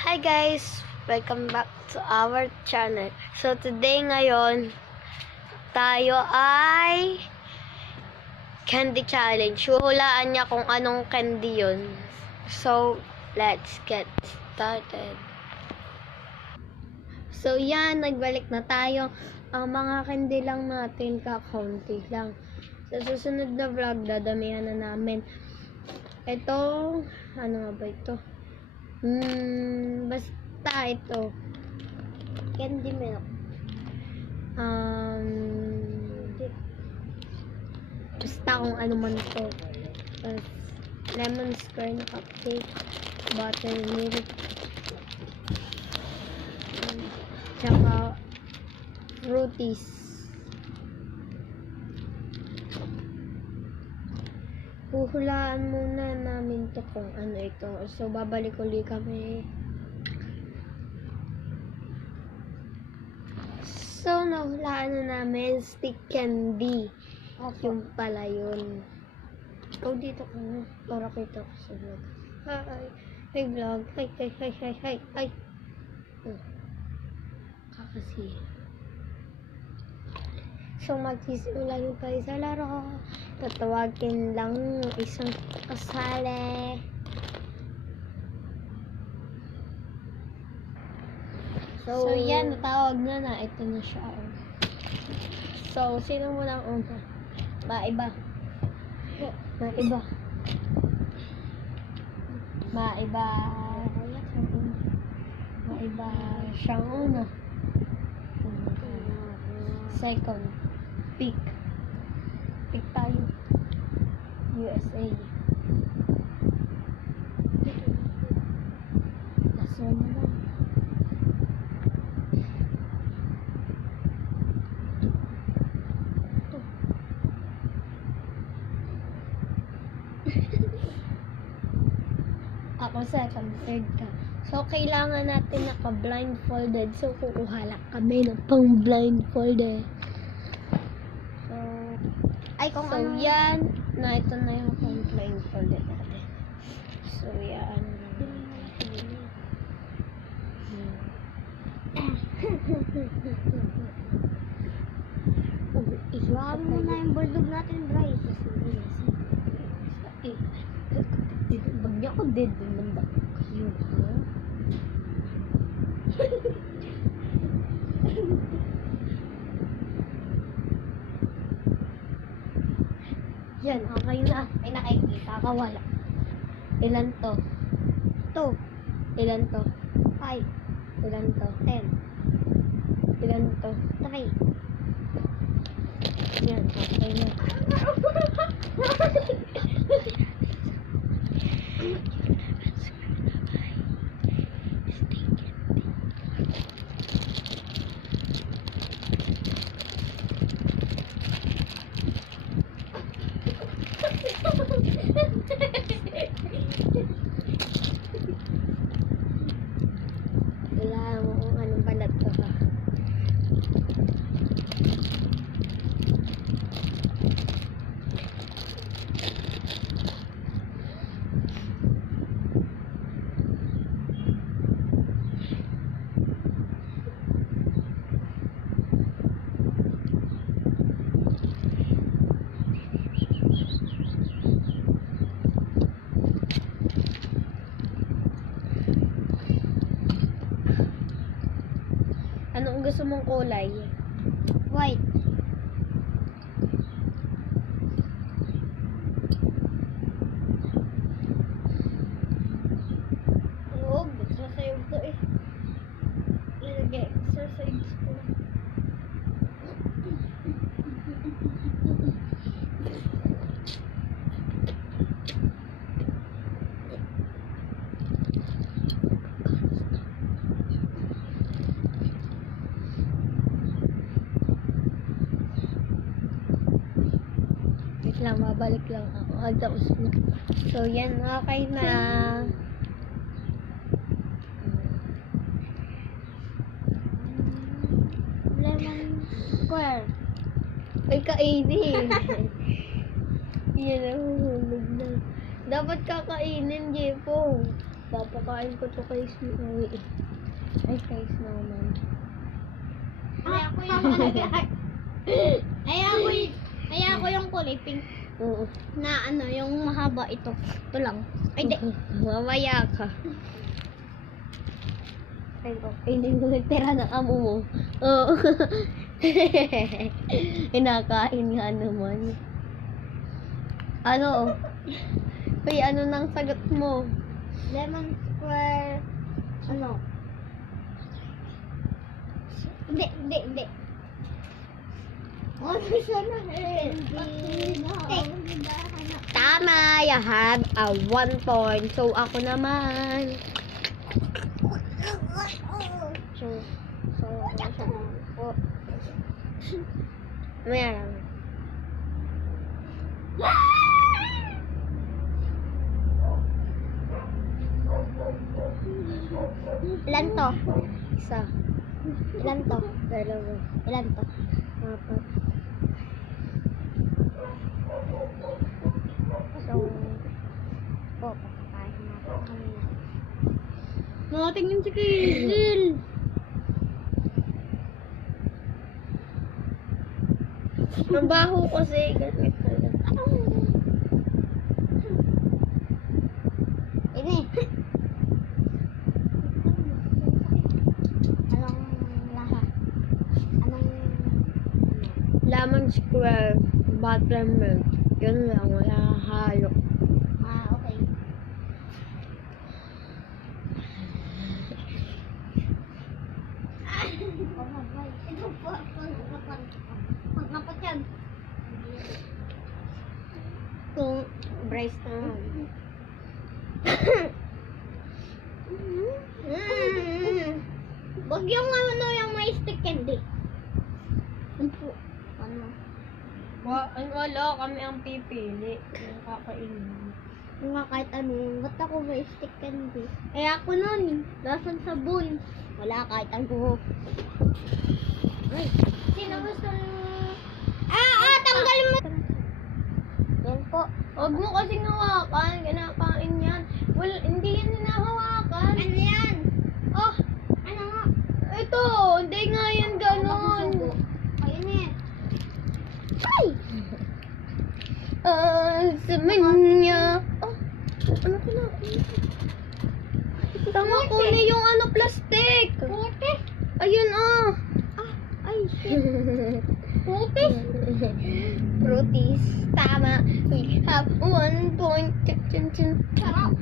Hi guys! Welcome back to our channel. So today ngayon, tayo ay candy challenge. Huhulaan niya kung anong candy yun. So, let's get started. So yan, nagbalik na tayo. Ang mga candy lang natin, kakaunti lang. Sa susunod na vlog, dadamihan na namin. Ito, ano nga ba ito? Basta ito. Candy milk. Basta kung ano man to. Lemon square na cupcake. Buttermilk. Tsaka fruities. Huhulaan muna namin to kung ano ito. So, babalik ulit kami. So, nahulaan na namin stick candy. Yung pala yun. Ikaw dito ka na. Para kita ko sa vlog. Hi! Hi vlog! Hi! Hi! Hi! Hi! Hi! Hi! Kakasi. So, magsisimula nyo tayo sa laro. Tatawagin lang isang kasali. So yan, natawag na. Ito na siya. So, sino mo lang una? Maiba. Maiba. Maiba. Maiba siyang una. Second. Pick. Pick tayo. USA. Last one na lang. Ako second, third ka. So, kailangan natin naka-blindfolded. So, kukuha lang kami ng pang-blindfolded. So, so yan. Ito na yung pang-blindfolded natin. So, yan. Iwan mo na yung bulldog natin, Bryce. Bagya ko dead naman ba? Yun, ha? Yan, okay na. Ay, nakikita ka, wala. Ilan to? 2, Ilan to? 5, Ilan to? 10, Ilan to? 3. Yan, okay na. Kailangan mo kung anong balat to, ha? Anong gusto mong kulay? White. Oo, exercise to eh. Ilagay, exercise ko. Wait lang, mabalik lang ako. Tapos na. So, yan, okay na. Lemon square. Ay, kainin. Yan ang hulog na. Dapat kakainin, Jepo. Papakain ko to kay Snowy. Ay, kay Snowman. Ay, ako yung kulay pink Oo. na ano, yung mahaba ito. Ito lang. Ay, di. Mamaya ka. Ay, okay. Hindi mo nagtira ng amo mo. Oo. Inakain nga naman. Ano? Uy, ano nang sagot mo? Lemon square. Ano? Hindi. Oh, siya na. Tama! You have a 1 point. So, ako naman. Mamaya lang. Ilan to? Isa. Ilan to? Dalawa. Ilan to? Apat. So, papakain natin kanina. Nakatingin si Kisil. Ang baho kasi. Ganito. Ini. Anong laha? Anong... Lemon square. Buttermilk. Yun lang. Wala halo. Okay. Ito po. Pag-apat yan. Kung Bryce naman. Wag yung ano yung may stick candy. Ano? Wala kami ang pipili. Yung kakainin. Nga kahit ano, ba't ako may stick candy? Eh ako nun, lasan sabon. Wala kahit ano. Ay, sino gusto tanggalin mo. Yan po. Huwag mo kasing hawakan. Kinakain yan. Well, hindi yan hinahawakan. Ano yan? Oh, ano nga? Ito, hindi nga yan ganon. Ayun na yan. Samin niya. Oh, ano kinain? Tama ko na yung ano, plastic. Puti. Ayun, oh. Ay, shit. Puti. Fruities. Tama. We have 1 point. Sarap.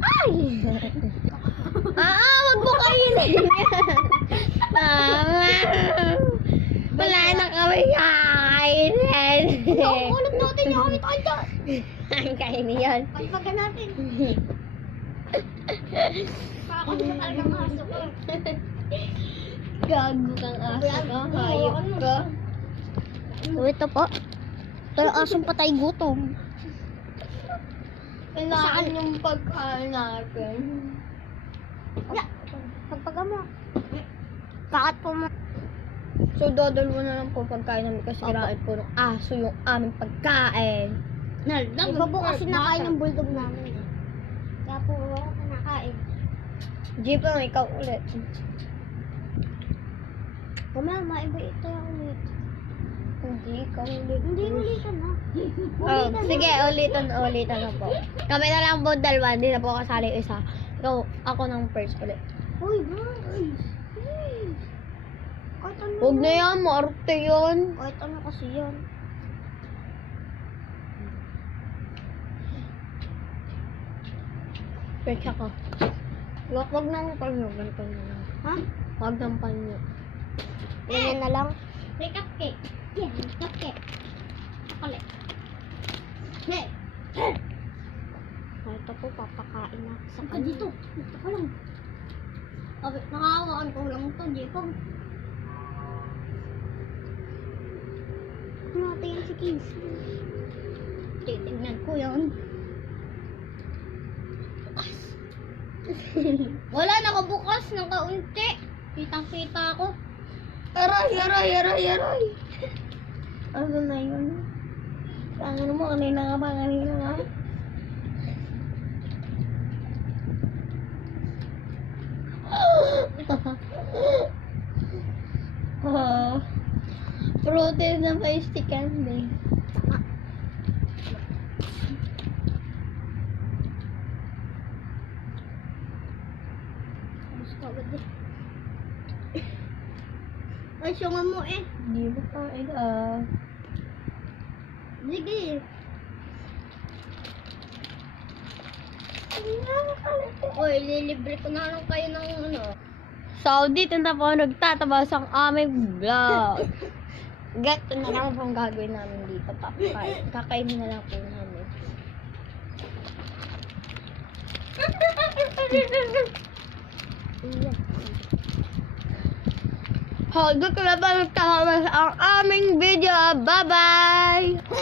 Ay! Wag mo kainin yan. Mama. Wala na kami kakainin. Ulit natin yung ulit tayo dyan. Ang kainin yan. Pagpagan natin. Pakakot ka talaga mga aso ko. Gago kang aso ka. Hayop ka. Ito po. Ito yung asong patay gutom. Kailangan yung pagkain natin. Pagpagan mo. Kakat po mo. So, dodol mo na lang po pagkain namin kasi kinain po ng aso yung aming pagkain. Iba po kasi nakain ng bulldog namin. Kaya po wala ko nakain. Jeep lang, ikaw ulit. Kumama, iba ito yung ulit. Hindi, ikaw ulit. Hindi ulitan na. Oh, sige, ulitan na po. Kami na lang po dalawa, hindi na po kasali isa. Ikaw, ako ng first ulit. Uy, guys. Please. Kahit ano. Huwag na yan, maarte yun. Kahit ano kasi yan. Pecha ka. Wag nang panyo, ganito na lang. Ha? Wag nang panyo. Ganyan na lang. May cupcake. Yeah, cupcake. Chocolate. Hey! Ito po, papakain na sa kanya. Dito. Dito ka lang. Nakahawakan ko lang ito, Jacob. Natin si Kids. Titignan ko yan. Bukas. Wala, nakabukas ng kaunti. Kitang-kita ako. Aray! Ano na yun? Ano mo, kanina nga. Oh, protein na pa yung stick candy. Gusto ko agad eh. Ay, sunga mo eh. Hindi mo pa, Sige. Uy, lilibre ko na lang kayo ng ano. So, dito na po nagtatabas ang aming vlog. Gato na lang po ang gagawin namin dito. Kakainin na lang po namin. Hanggang ko na ba nagtatabas ang aming video. Bye-bye!